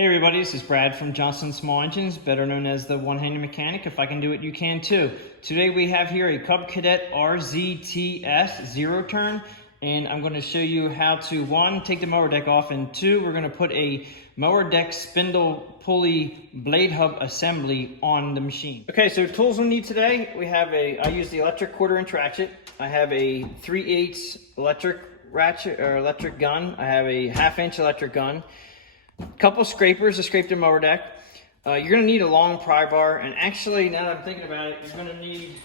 Hey everybody, this is Brad from Johnson Small Engines, better known as the one-handed mechanic. If I can do it, you can too. Today we have here a Cub Cadet RZTS zero turn, and I'm going to show you how to, one, take the mower deck off, and two, we're going to put a mower deck spindle pulley blade hub assembly on the machine. Okay, so tools we need today, we have I use the electric 1/4" ratchet. I have a 3/8 electric ratchet or electric gun. I have a 1/2" electric gun. Couple scrapers to scrape the mower deck. You're going to need a long pry bar, and actually, now that I'm thinking about it, you're going to need,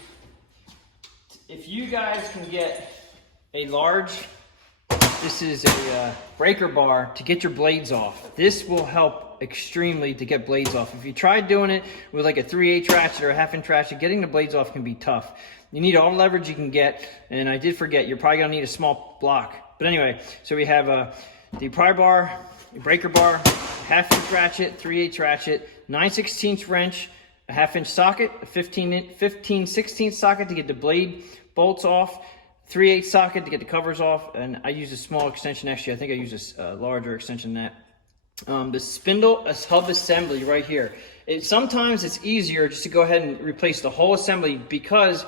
if you guys can get a large, this is a breaker bar to get your blades off. This will help extremely to get blades off. If you try doing it with like a 3/8 ratchet or a 1/2" ratchet, getting the blades off can be tough. You need all the leverage you can get, and I did forget, you're probably going to need a small block. But anyway, so we have the pry bar, a breaker bar, 1/2" ratchet, 3/8 ratchet, 9/16 wrench, a 1/2" socket, a 15/16 socket to get the blade bolts off, 3/8 socket to get the covers off, and I use a small extension. Actually, I think I use a larger extension than that. The spindle hub assembly right here. Sometimes it's easier just to go ahead and replace the whole assembly, because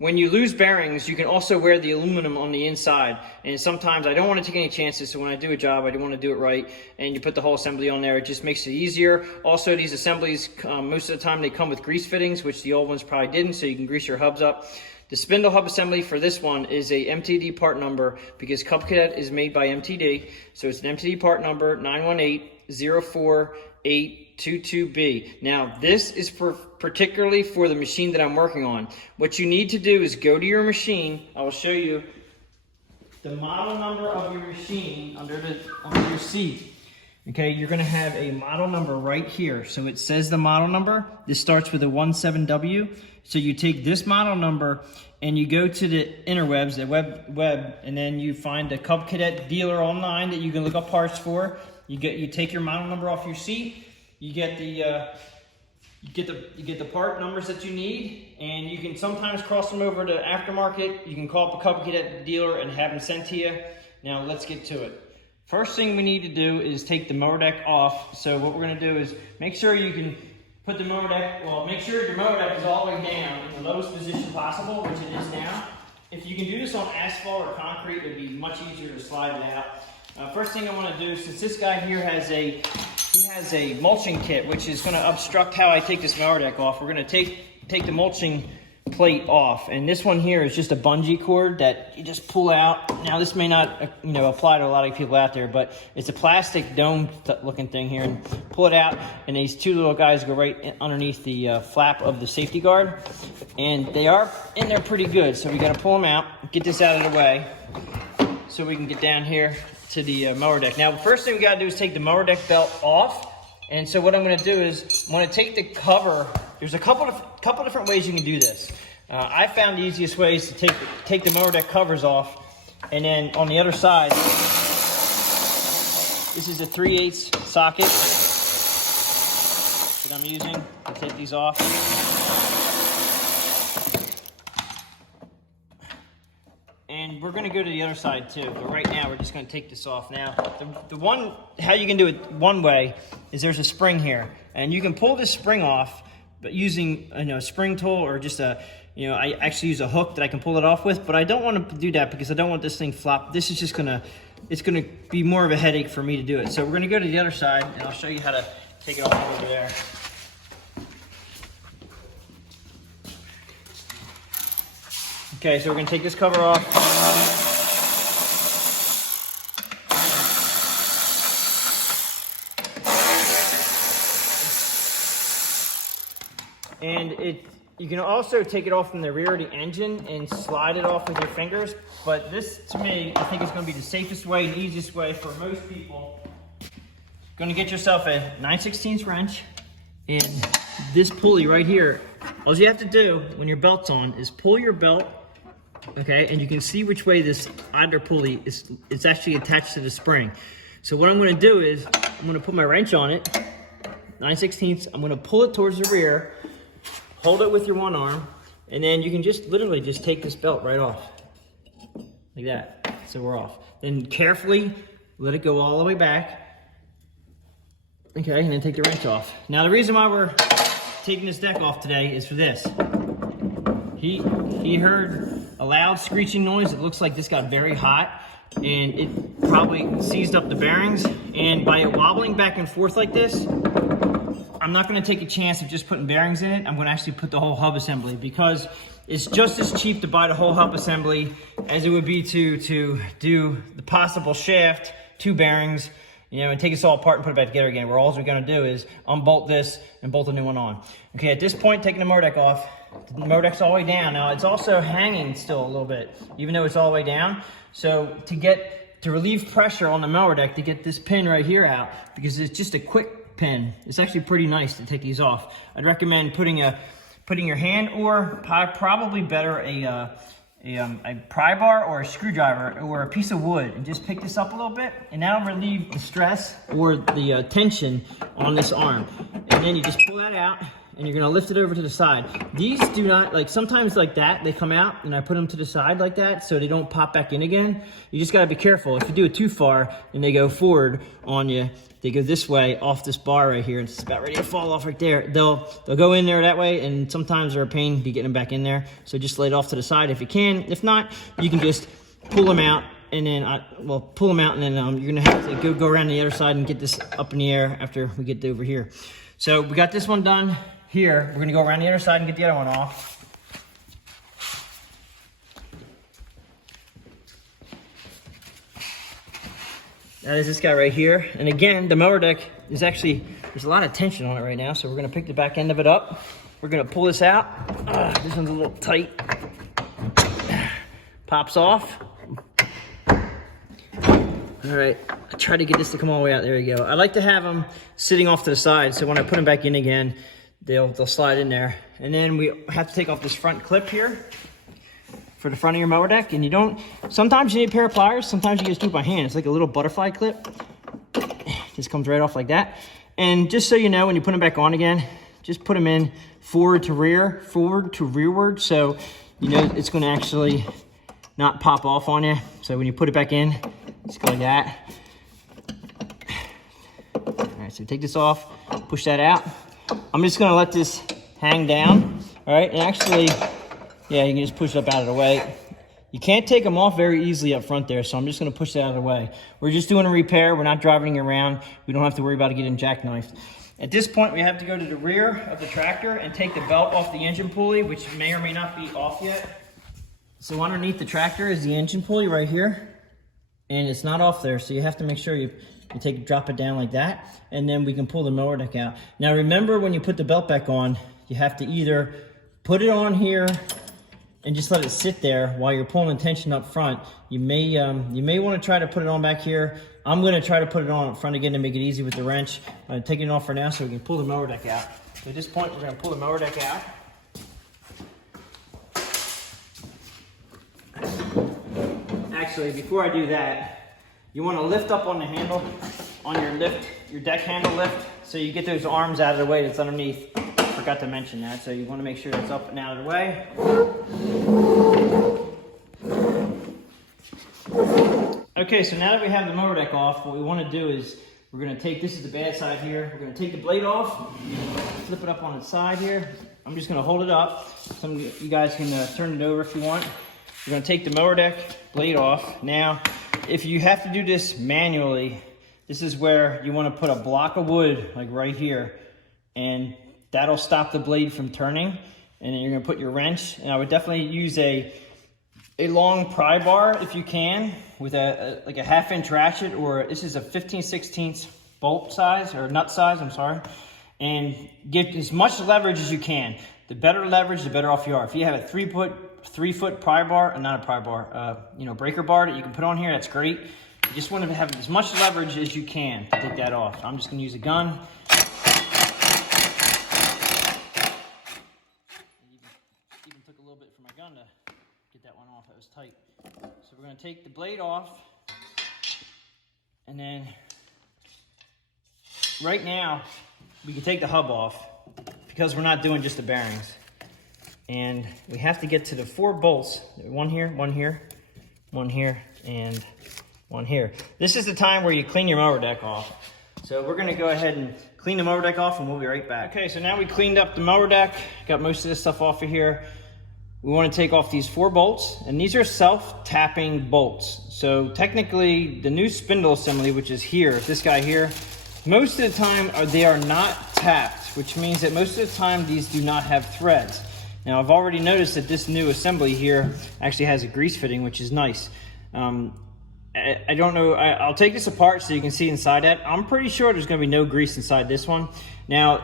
when you lose bearings, you can also wear the aluminum on the inside. And sometimes I don't want to take any chances, so when I do a job, I do want to do it right. And you put the whole assembly on there, it just makes it easier. Also, these assemblies, most of the time they come with grease fittings, which the old ones probably didn't, so you can grease your hubs up. The spindle hub assembly for this one is a MTD part number, because Cub Cadet is made by MTD. So it's an MTD part number 91804822B. Now, this is particularly for the machine that I'm working on. What you need to do is go to your machine. I will show you the model number of your machine under your seat. Okay, you're going to have a model number right here. So it says the model number. This starts with a 17W. So you take this model number and you go to the interwebs, the web, and then you find the Cub Cadet dealer online that you can look up parts for. You take your model number off your seat. You get the part numbers that you need, and you can sometimes cross them over to aftermarket. You can call up a Cub Cadet dealer and have them sent to you. Now let's get to it. First thing we need to do is take the mower deck off. So what we're going to do is make sure you can put the mower deck, make sure your mower deck is all the way down in the lowest position possible, which it is now. If you can do this on asphalt or concrete, it would be much easier to slide it out. First thing I want to do, since this guy here has a mulching kit, which is going to obstruct how I take this mower deck off, we're going to take the mulching plate off. And this one here is just a bungee cord that you just pull out. Now this may not apply to a lot of people out there, but it's a plastic dome looking thing here, and pull it out, and these two little guys go right underneath the flap of the safety guard, and they are in there pretty good. So we got to pull them out, get this out of the way so we can get down here to the mower deck. Now the first thing we got to do is take the mower deck belt off. And so what I'm going to do is I'm going to take the cover. There's a couple different ways you can do this. I found the easiest ways to take the mower deck covers off, and then on the other side, this is a 3/8 socket that I'm using to take these off. And we're going to go to the other side too, but right now we're just going to take this off. Now, how you can do it one way is there's a spring here, and you can pull this spring off, but using a spring tool, or just I actually use a hook that I can pull it off with, but I don't want to do that because I don't want this thing flop. This is just it's gonna be more of a headache for me to do it. So we're going to go to the other side, and I'll show you how to take it off over there. Okay, so we're going to take this cover off. And you can also take it off from the rear of the engine and slide it off with your fingers. But this, to me, I think is going to be the safest way and easiest way for most people. Going to get yourself a 9/16 wrench and this pulley right here. All you have to do when your belt's on is pull your belt. Okay, and you can see which way this idler pulley is. It's actually attached to the spring. So what I'm going to do is I'm going to put my wrench on it, 9/16. I'm going to pull it towards the rear, hold it with your one arm, and then you can literally just take this belt right off, like that. So we're off. Then carefully let it go all the way back, Okay, and then take the wrench off. Now the reason why we're taking this deck off today is for this. He heard a loud screeching noise. It looks like this got very hot and it probably seized up the bearings. And by it wobbling back and forth like this, I'm not gonna take a chance of just putting bearings in it. I'm gonna actually put the whole hub assembly, because it's just as cheap to buy the whole hub assembly as it would be to do the possible shaft, 2 bearings, you know, and take this all apart and put it back together again, where all we're gonna do is unbolt this and bolt a new one on. Okay, at this point, taking the mower deck off, the mower deck's all the way down. Now, it's also hanging still a little bit, even though it's all the way down. So to relieve pressure on the mower deck, to get this pin right here out, because it's just a quick pin. It's actually pretty nice to take these off. I'd recommend putting your hand, or probably better a pry bar or a screwdriver or a piece of wood, and just pick this up a little bit, and that'll relieve the stress or the tension on this arm. And then you just pull that out, and you're gonna lift it over to the side. These do not, like sometimes like that, they come out and I put them to the side like that so they don't pop back in again. You just gotta be careful. If you do it too far and they go forward on you, they go this way off this bar right here, and it's about ready to fall off right there. They'll go in there that way, and sometimes they're a pain to get them back in there. So just lay it off to the side if you can. If not, you can just pull them out, and then pull them out, and then you're gonna have to go around the other side and get this up in the air after we get over here. So we got this one done here. We're gonna go around the other side and get the other one off. That is this guy right here. And again, the mower deck is actually, there's a lot of tension on it right now, so we're gonna pick the back end of it up. We're gonna pull this out. This one's a little tight. Pops off. All right, I try to get this to come all the way out. There you go. I like to have them sitting off to the side, so when I put them back in again, they'll slide in there. And then we have to take off this front clip here for the front of your mower deck. And you don't, sometimes you need a pair of pliers, sometimes you just do it by hand. It's like a little butterfly clip. Just comes right off like that. And just so you know, when you put them back on again, just put them in forward to rearward. So you know it's gonna actually not pop off on you. So when you put it back in, just go like that. All right, so take this off, push that out. I'm just gonna let this hang down, all right? And actually, yeah, you can just push it up out of the way. You can't take them off very easily up front there, so I'm just gonna push that out of the way. We're just doing a repair, we're not driving it around. We don't have to worry about it getting jackknifed. At this point, we have to go to the rear of the tractor and take the belt off the engine pulley, which may or may not be off yet. So underneath the tractor is the engine pulley right here, and it's not off there, so you have to make sure you drop it down like that, and then we can pull the mower deck out. Now remember, when you put the belt back on, you have to either put it on here and just let it sit there while you're pulling the tension up front. You may want to try to put it on back here. I'm going to try to put it on up front again to make it easy with the wrench. I'm taking it off for now so we can pull the mower deck out. So at this point, we're going to pull the mower deck out. Actually, before I do that, you want to lift up on the handle, on your deck handle lift, so you get those arms out of the way that's underneath. Forgot to mention that, so you want to make sure it's up and out of the way. Okay, so now that we have the mower deck off, what we want to do is we're going to take, this is the bad side here, we're going to take the blade off, flip it up on its side here. I'm just going to hold it up. Some of you guys can turn it over if you want. We're going to take the mower deck blade off. Now, if you have to do this manually, this is where you want to put a block of wood, like right here, and that'll stop the blade from turning. And then you're going to put your wrench, and I would definitely use a long pry bar if you can, with like a 1/2-inch ratchet, or this is a 15/16 bolt size, or nut size, I'm sorry, and get as much leverage as you can. The better leverage, the better off you are. If you have a 3-foot pry bar, not a pry bar, breaker bar that you can put on here, that's great. You just want to have as much leverage as you can to take that off. So I'm just going to use a gun. Even took a little bit from my gun to get that one off. That was tight. So we're going to take the blade off, and then right now we can take the hub off because we're not doing just the bearings. And we have to get to the 4 bolts. One here, one here, one here, and one here. This is the time where you clean your mower deck off. So we're gonna go ahead and clean the mower deck off and we'll be right back. Okay, so now we cleaned up the mower deck, got most of this stuff off of here. We wanna take off these 4 bolts, and these are self-tapping bolts. So technically, the new spindle assembly, which is here, this guy here, most of the time they are not tapped, which means that most of the time these do not have threads. Now I've already noticed that this new assembly here actually has a grease fitting, which is nice. I don't know, I'll take this apart so you can see inside that. I'm pretty sure there's gonna be no grease inside this one. Now,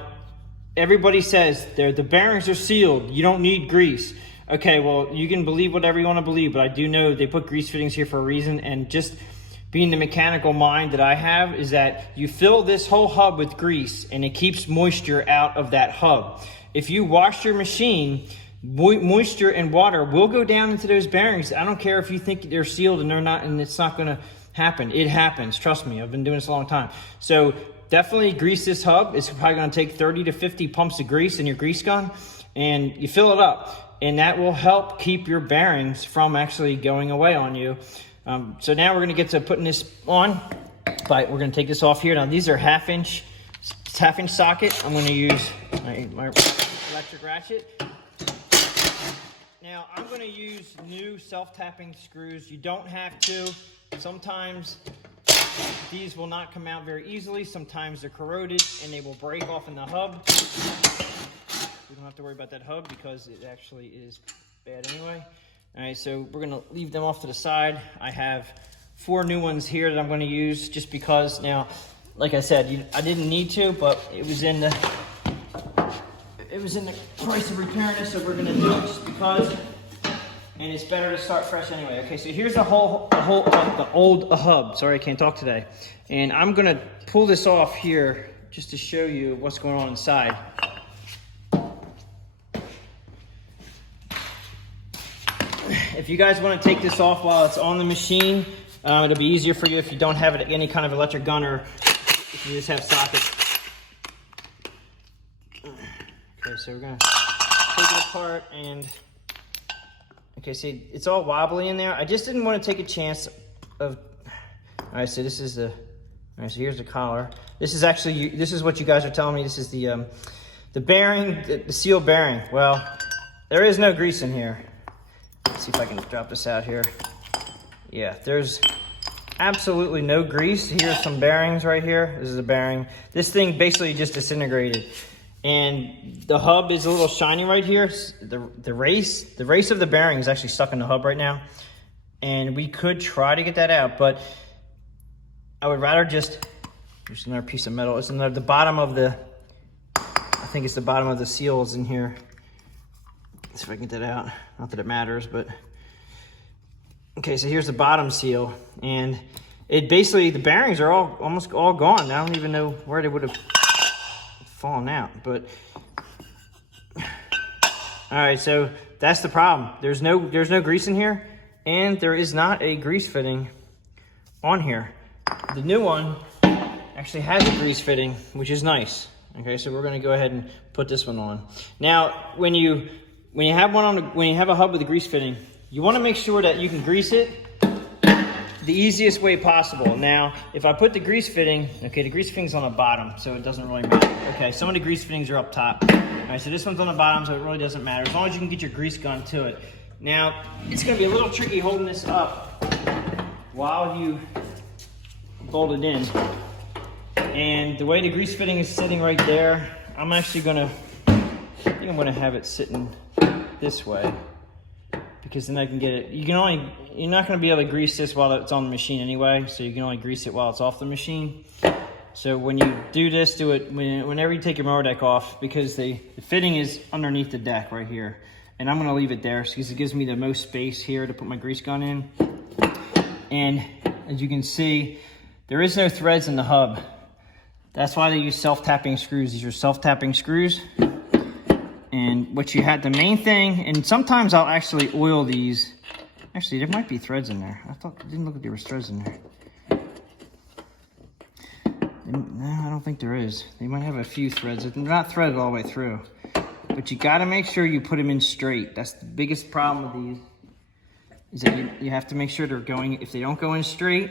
everybody says the bearings are sealed, you don't need grease. Okay, well, you can believe whatever you wanna believe, but I do know they put grease fittings here for a reason, and just being the mechanical mind that I have is that you fill this whole hub with grease and it keeps moisture out of that hub. If you wash your machine, moisture and water will go down into those bearings. I don't care if you think they're sealed and they're not, and it's not gonna happen. It happens, trust me, I've been doing this a long time. So definitely grease this hub. It's probably gonna take 30 to 50 pumps of grease in your grease gun, and you fill it up, and that will help keep your bearings from actually going away on you. So now we're gonna get to putting this on, but we're gonna take this off here. Now these are half-inch socket. I'm gonna use my electric ratchet. Now, I'm gonna use new self-tapping screws. You don't have to. Sometimes these will not come out very easily. Sometimes they're corroded and they will break off in the hub. We don't have to worry about that hub because it actually is bad anyway. All right, so we're gonna leave them off to the side. I have 4 new ones here that I'm gonna use just because. Now, like I said, I didn't need to, but it was in the price of repairing this, so we're gonna do it just because, and it's better to start fresh anyway. Okay, so here's the old hub. Sorry, I can't talk today. And I'm gonna pull this off here just to show you what's going on inside. If you guys wanna take this off while it's on the machine, it'll be easier for you if you don't have any kind of electric gun or if you just have sockets. Okay, so we're gonna take it apart and, okay, see, it's all wobbly in there. I just didn't want to take a chance of, all right, so this is all right, so here's the collar. This is actually, this is what you guys are telling me. This is the bearing, the seal bearing. Well, there is no grease in here. Let's see if I can drop this out here. Yeah, there's absolutely no grease. Here's some bearings right here. This is a bearing. This thing basically just disintegrated. And the hub is a little shiny right here. The race of the bearing is actually stuck in the hub right now. And we could try to get that out, but I would rather just, there's another piece of metal. It's the bottom of the, I think it's the bottom of the seals in here. Let's see if I can get that out. Not that it matters, but. Okay, so here's the bottom seal. And it basically, the bearings are almost all gone. I don't even know where they would have fallen out, but all right, so that's the problem. There's no grease in here, and there is not a grease fitting on here. The new one actually has a grease fitting, which is nice. Okay, so we're going to go ahead and put this one on. Now, when you have a hub with a grease fitting, you want to make sure that you can grease it the easiest way possible. Now, if I put the grease fitting, okay, the grease fitting's on the bottom, so it doesn't really matter. Okay, some of the grease fittings are up top. All right, so this one's on the bottom, so it really doesn't matter, as long as you can get your grease gun to it. Now, it's gonna be a little tricky holding this up while you bolt it in. And the way the grease fitting is sitting right there, I'm actually gonna, I think I'm gonna have it sitting this way, because then I can get it. You're not going to be able to grease this while it's on the machine anyway, so you can only grease it while it's off the machine. So when you do this, do it whenever you take your mower deck off, because the fitting is underneath the deck right here. And I'm going to leave it there because it gives me the most space here to put my grease gun in. And as you can see, there is no threads in the hub. That's why they use self-tapping screws. These are self-tapping screws. And what you had, the main thing, and sometimes I'll actually oil these. Actually, there might be threads in there. I didn't look like there was threads in there. No, I don't think there is. They might have a few threads. They're not threaded all the way through. But you gotta make sure you put them in straight. That's the biggest problem with these, is that you have to make sure they're going, if they don't go in straight,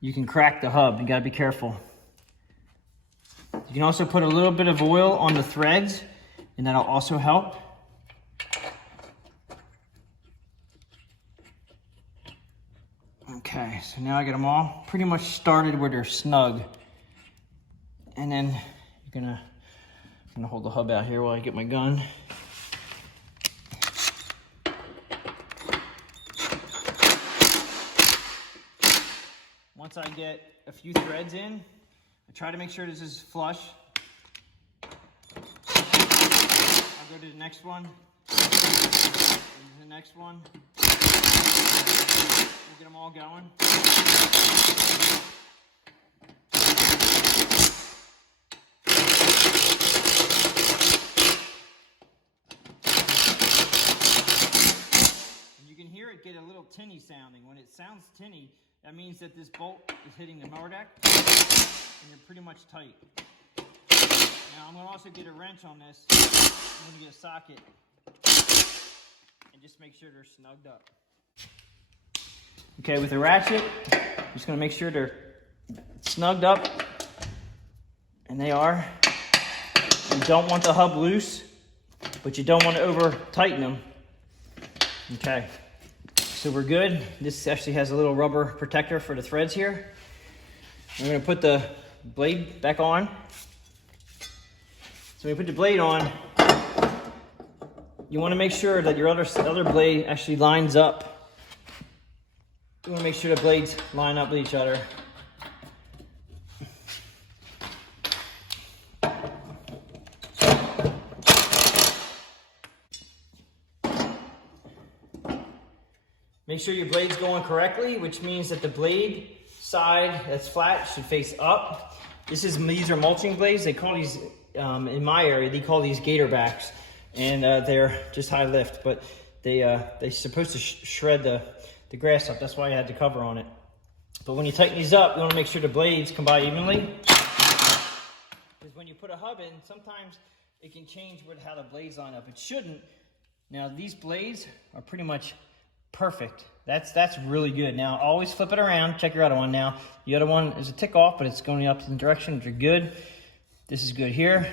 you can crack the hub. You gotta be careful. You can also put a little bit of oil on the threads, and that'll also help. Okay, so now I get them all pretty much started where they're snug. And then I'm gonna hold the hub out here while I get my gun. Once I get a few threads in, I try to make sure this is flush. I'll go to the next one, and the next one. We'll get them all going. And you can hear it get a little tinny sounding. When it sounds tinny, that means that this bolt is hitting the mower deck, and you're pretty much tight. Now I'm going to also get a wrench on this. I'm going to get a socket, and just make sure they're snugged up. Okay, with the ratchet, I'm just going to make sure they're snugged up, and they are. You don't want the hub loose, but you don't want to over tighten them. Okay. So we're good. This actually has a little rubber protector for the threads here. I'm going to put the blade back on. So when you put the blade on, you want to make sure that your other blade actually lines up. You want to make sure the blades line up with each other. Make sure your blade's going correctly, which means that the blade side that's flat should face up. These are mulching blades. They call these, in my area, they call these gator backs. And they're just high lift, but they're supposed to shred the grass up. That's why I had the cover on it. But when you tighten these up, you want to make sure the blades come by evenly. Because when you put a hub in, sometimes it can change how the blades line up. It shouldn't. Now these blades are pretty much perfect. That's really good. Now always flip it around. Check your other one now. The other one is a tick off, but it's going the opposite direction, which are good. This is good here.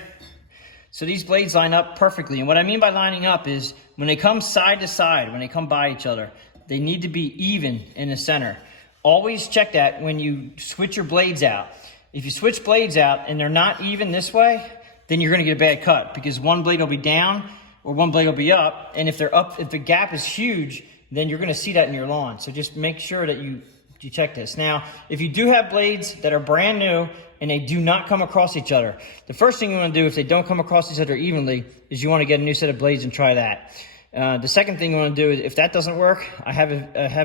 So these blades line up perfectly. And what I mean by lining up is when they come side to side, when they come by each other, they need to be even in the center. Always check that when you switch your blades out. If you switch blades out and they're not even this way, then you're going to get a bad cut because one blade will be down or one blade will be up. And if they're up, if the gap is huge, then you're going to see that in your lawn. So just make sure that you check this. Now, if you do have blades that are brand new and they do not come across each other, the first thing you want to do if they don't come across each other evenly is you want to get a new set of blades and try that. The second thing you want to do is if that doesn't work, I have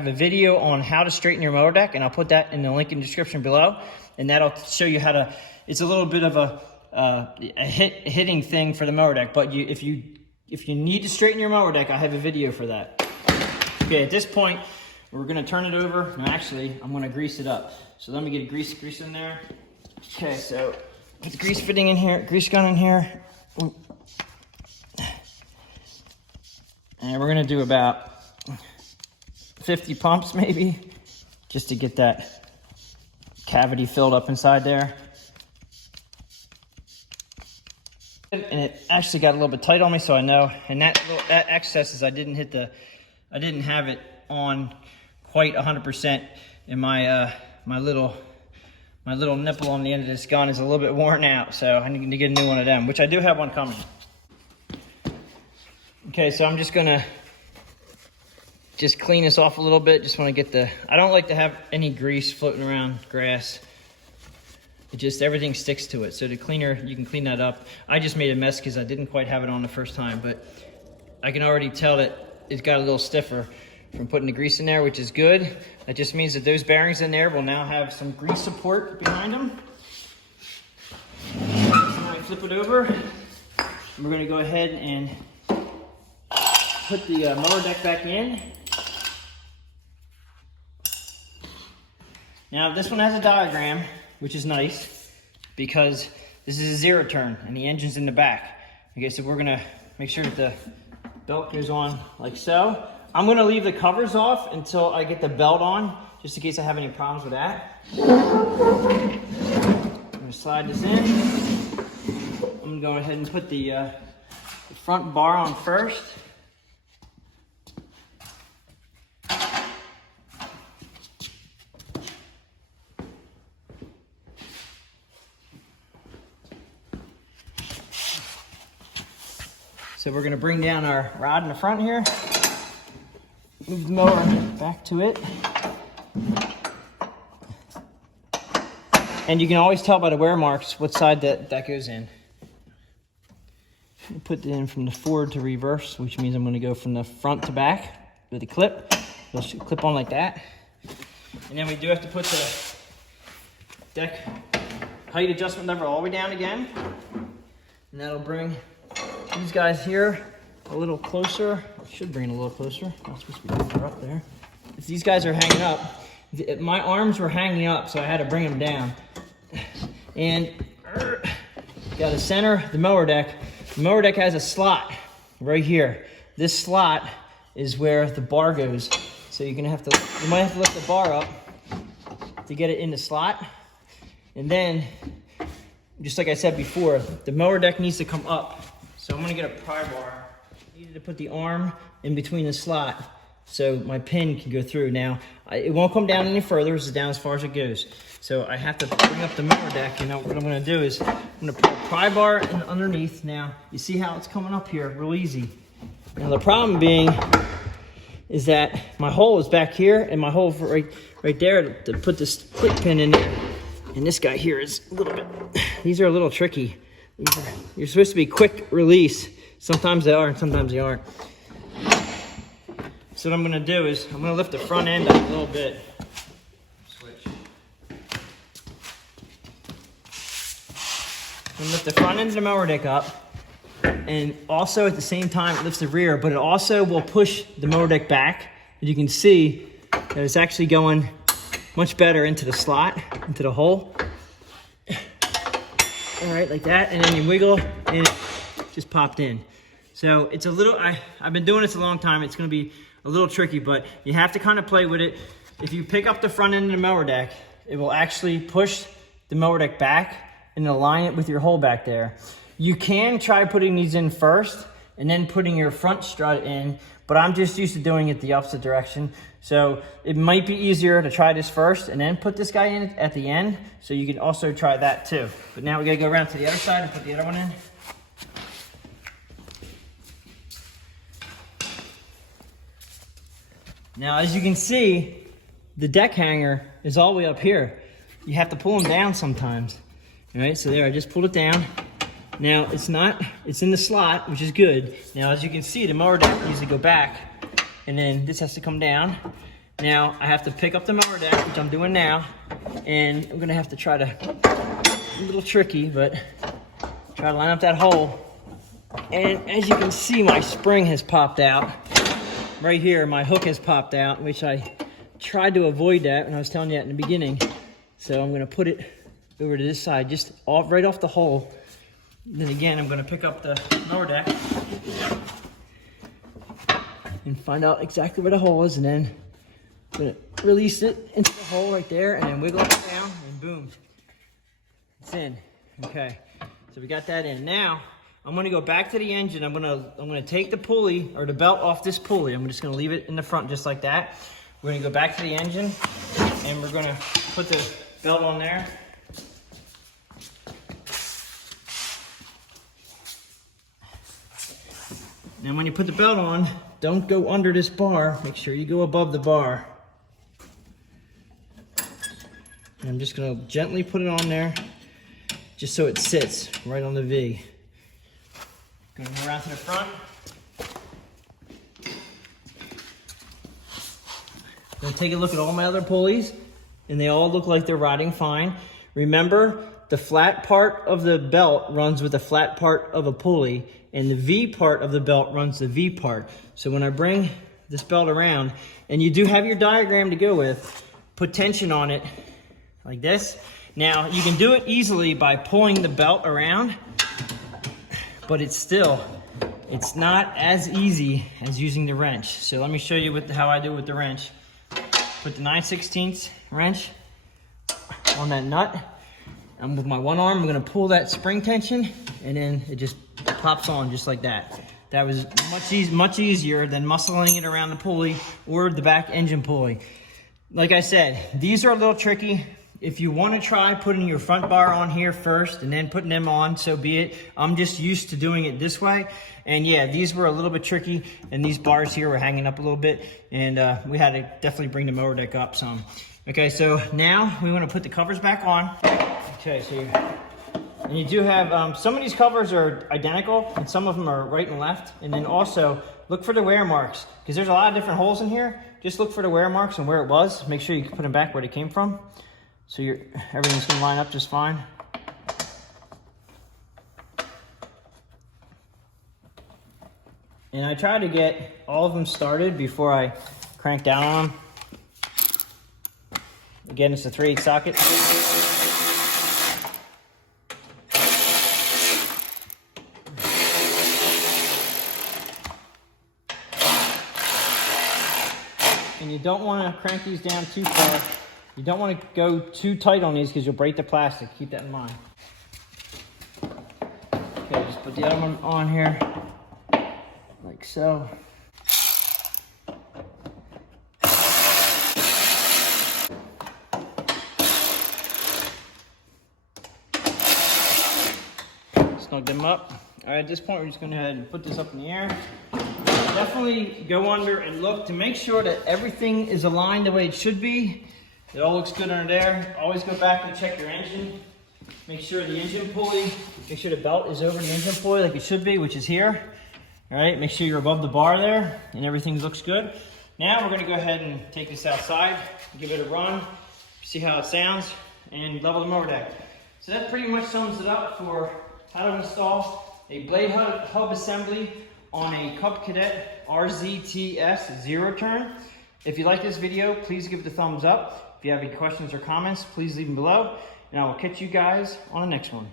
a video on how to straighten your mower deck, and I'll put that in the link in the description below, and that'll show you how to. It's a little bit of a hitting thing for the mower deck, but if you need to straighten your mower deck, I have a video for that. Okay, at this point, we're going to turn it over. No, actually, I'm going to grease it up. So let me get a grease in there. Okay, so put the grease fitting in here, grease gun in here. And we're going to do about 50 pumps maybe, just to get that cavity filled up inside there. And it actually got a little bit tight on me, so I know. And that excess is I didn't have it on quite 100%, and my little nipple on the end of this gun is a little bit worn out, so I need to get a new one of them, which I do have one coming. Okay, so I'm just gonna clean this off a little bit. Just want to get I don't like to have any grease floating around grass. Everything sticks to it. So the cleaner, you can clean that up. I just made a mess because I didn't quite have it on the first time, but I can already tell that it got a little stiffer from putting the grease in there, which is good. That just means that those bearings in there will now have some grease support behind them. So now I flip it over. We're gonna go ahead and put the mower deck back in. Now this one has a diagram, which is nice because this is a zero turn and the engine's in the back. Okay, so we're gonna make sure that the belt goes on like so. I'm gonna leave the covers off until I get the belt on, just in case I have any problems with that. I'm gonna slide this in. go ahead and put the front bar on first. So we're gonna bring down our rod in the front here, move the mower back to it. And you can always tell by the wear marks what side that goes in. Put it in from the forward to reverse, which means I'm gonna go from the front to back with a clip. It'll clip on like that. And then we do have to put the deck height adjustment lever all the way down again. And that'll bring these guys here a little closer. I should bring it a little closer. Not supposed to be too far up there. If these guys are hanging up, my arms were hanging up, so I had to bring them down. And got to center the mower deck. The mower deck has a slot right here. This slot is where the bar goes. So you might have to lift the bar up to get it in the slot. And then, just like I said before, the mower deck needs to come up. So I'm gonna get a pry bar. I needed to put the arm in between the slot so my pin can go through. Now, it won't come down any further. This is down as far as it goes. So I have to bring up the mower deck, and what I'm gonna do is I'm gonna put a pry bar in underneath. Now, you see how it's coming up here real easy. Now the problem being is that my hole is back here, and my hole right there to put this click pin in there. And this guy here is a little bit, these are a little tricky. You're supposed to be quick release. Sometimes they are and sometimes they aren't. So what I'm gonna do is I'm gonna lift the front end up a little bit. Switch. I'm gonna lift the front end of the mower deck up, and also at the same time it lifts the rear, but it also will push the mower deck back. And you can see that it's actually going much better into the slot, into the hole. All right, like that, and then you wiggle, and it just popped in. So it's a little, I've been doing this a long time. It's gonna be a little tricky, but you have to kind of play with it. If you pick up the front end of the mower deck, it will actually push the mower deck back and align it with your hole back there. You can try putting these in first and then putting your front strut in, but I'm just used to doing it the opposite direction. So it might be easier to try this first and then put this guy in at the end. So you can also try that too. But now we gotta go around to the other side and put the other one in. Now, as you can see, the deck hanger is all the way up here. You have to pull them down sometimes. All right, so there, I just pulled it down. Now, it's in the slot, which is good. Now, as you can see, the mower deck needs to go back, and then this has to come down. Now, I have to pick up the mower deck, which I'm doing now, and I'm gonna have to try to, a little tricky, but try to line up that hole. And as you can see, my spring has popped out. Right here, my hook has popped out, which I tried to avoid that when I was telling you that in the beginning. So I'm gonna put it over to this side, just right off the hole. Then again, I'm gonna pick up the mower deck and find out exactly where the hole is, and then I'm gonna release it into the hole right there, and then wiggle it down, and boom, it's in. Okay, so we got that in. Now, I'm gonna go back to the engine. I'm gonna take the pulley or the belt off this pulley. I'm just gonna leave it in the front just like that. We're gonna go back to the engine, and we're gonna put the belt on there. Now when you put the belt on, don't go under this bar. Make sure you go above the bar. And I'm just gonna gently put it on there, just so it sits right on the V. Going around to the front. Gonna take a look at all my other pulleys, and they all look like they're riding fine. Remember, the flat part of the belt runs with the flat part of a pulley, and the V part of the belt runs the V part. So when I bring this belt around, and you do have your diagram to go with, put tension on it like this. Now, you can do it easily by pulling the belt around, but it's not as easy as using the wrench. So let me show you how I do it with the wrench. Put the 9/16 wrench on that nut. And with my one arm, I'm gonna pull that spring tension, and then it just pops on just like that. That was much easier than muscling it around the pulley or the back engine pulley. Like I said, these are a little tricky. If you want to try putting your front bar on here first and then putting them on, so be it. I'm just used to doing it this way. And yeah, these were a little bit tricky, and these bars here were hanging up a little bit, and we had to definitely bring the mower deck up some. Okay, so now we want to put the covers back on. Okay, so and you do have, some of these covers are identical, and some of them are right and left. And then also, look for the wear marks, because there's a lot of different holes in here. Just look for the wear marks and where it was. Make sure you put them back where they came from, so everything's gonna line up just fine. And I try to get all of them started before I crank down on them. Again, it's a 3/8 socket. And you don't want to crank these down too far. You don't want to go too tight on these because you'll break the plastic. Keep that in mind. Okay, just put the other one on here, like so. Snug them up. All right, at this point, we're just going to go ahead and put this up in the air. Definitely go under and look to make sure that everything is aligned the way it should be. It all looks good under there. Always go back and check your engine. Make sure the engine pulley, make sure the belt is over the engine pulley like it should be, which is here. All right, make sure you're above the bar there and everything looks good. Now we're gonna go ahead and take this outside, give it a run, see how it sounds, and level the mower deck. So that pretty much sums it up for how to install a blade hub assembly on a Cub Cadet RZTS zero turn. If you like this video, please give it a thumbs up. If you have any questions or comments, please leave them below, and I will catch you guys on the next one.